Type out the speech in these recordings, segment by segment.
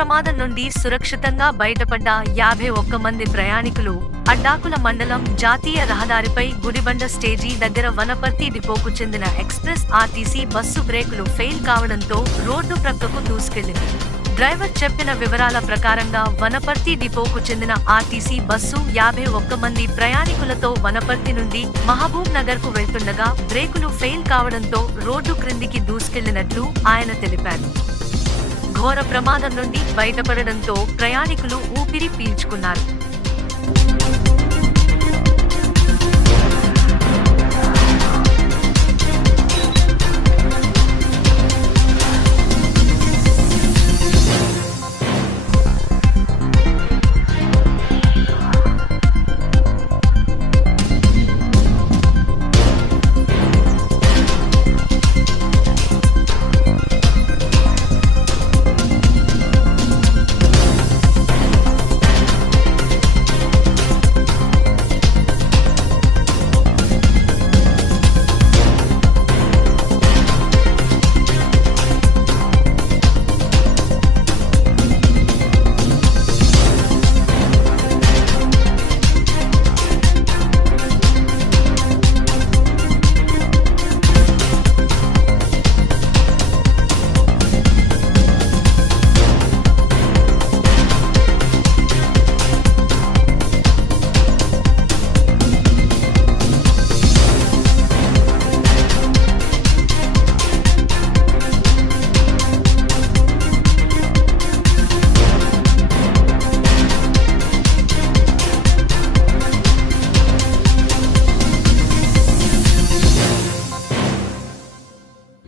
ప్రమాదం నుండి సురక్షితంగా బయటపడ్డ 51 మంది ప్రయాణికులు అడ్డాకుల మండలం జాతీయ రహదారిపై గుడిబండ స్టేజీ దగ్గర వనపర్తి డిపోకు చెందిన ఎక్స్ప్రెస్ ఆర్టీసీ బస్సు బ్రేకులు ఫెయిల్ కావడంతో రోడ్డు ప్రక్కకు దూసుకెళ్లింది. డ్రైవర్ చెప్పిన వివరాల ప్రకారంగా వనపర్తి డిపోకు చెందిన ఆర్టీసీ బస్సు 51 మంది ప్రయాణికులతో వనపర్తి నుండి మహబూబ్ నగర్ కు వెళ్తుండగా బ్రేకులు ఫెయిల్ కావడంతో రోడ్డు క్రిందికి దూసుకెళ్లినట్లు ఆయన తెలిపారు. ఘోర ప్రమాదం నుండి బయటపడడంతో ప్రయాణికులు ఊపిరి పీల్చుకున్నారు.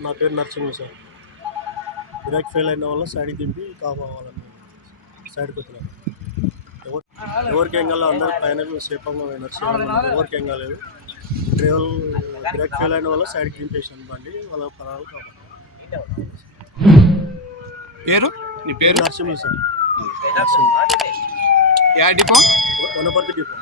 నా పేరు నరసింహ సార్. బ్రేక్ ఫెయిల్ అయిన వల్ల సైడ్కి దింపి కావాలని సైడ్కి వచ్చినాను. ఎవరికి ఏం కాలేదు, అందరూ పైన సేఫంగా పోయినారు. ఎవరికి ఏం కాలేదు. డ్రైవర్ బ్రేక్ ఫెయిల్ అయిన వల్ల సైడ్కి దింపేసాను బండి. వాళ్ళ ప్రాణాలు కాపాడు. పేరు నీ పేరు? Narasimha sir. Yeah depot? Wanaparthy depot.